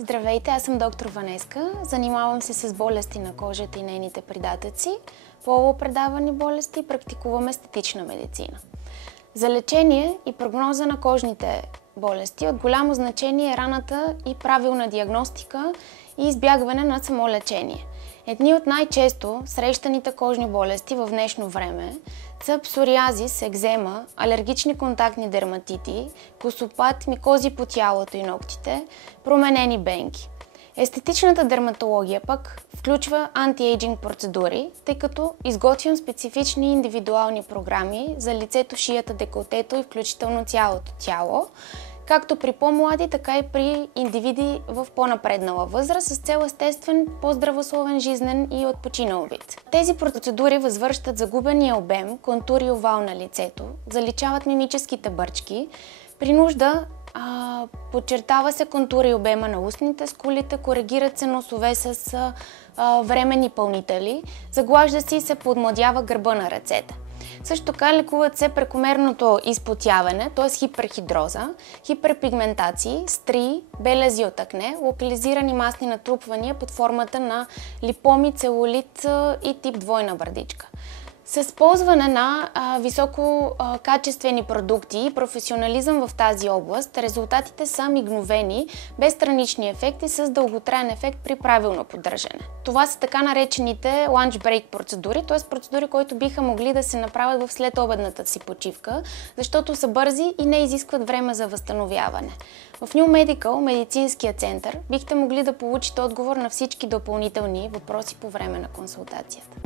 Здравейте, аз съм доктор Ванеска. Занимавам се с болести на кожата и нейните придатъци, полупредавани болести, практикувам естетична медицина. За лечение и прогноза на кожните болести от голямо значение е раната и правилна диагностика и избягване на самолечение. Едни от най-често срещаните кожни болести в днешно време са псориазис, екзема, алергични контактни дерматити, косопат, микози по тялото и ногтите, променени бенки. Естетичната дерматология пък включва антиейджинг процедури, тъй като изготвям специфични индивидуални програми за лицето, шията, деколтето и включително цялото тяло, както при по-млади, така и при индивиди в по-напреднала възраст, с цел естествен, по-здравословен, жизнен и отпочинал вид. Тези процедури възвръщат загубения обем, контур и овал на лицето, заличават мимическите бърчки, при нужда подчертава се контура и обема на устните, скулите, коригират се носове с временни пълнители, заглажда се и се подмладява гърба на ръцете. Също така лекуват се прекомерното изпотяване, т.е. хиперхидроза, хиперпигментации, стрии, белези от акне, локализирани масни натрупвания под формата на липоми, целулит и тип двойна брадичка. С ползване на висококачествени продукти и професионализъм в тази област, резултатите са мигновени, без странични ефекти, с дълготраен ефект при правилно поддържане. Това са така наречените lunch break процедури, т.е. процедури, които биха могли да се направят в следобедната си почивка, защото са бързи и не изискват време за възстановяване. В New Medical, медицинския център, бихте могли да получите отговор на всички допълнителни въпроси по време на консултацията.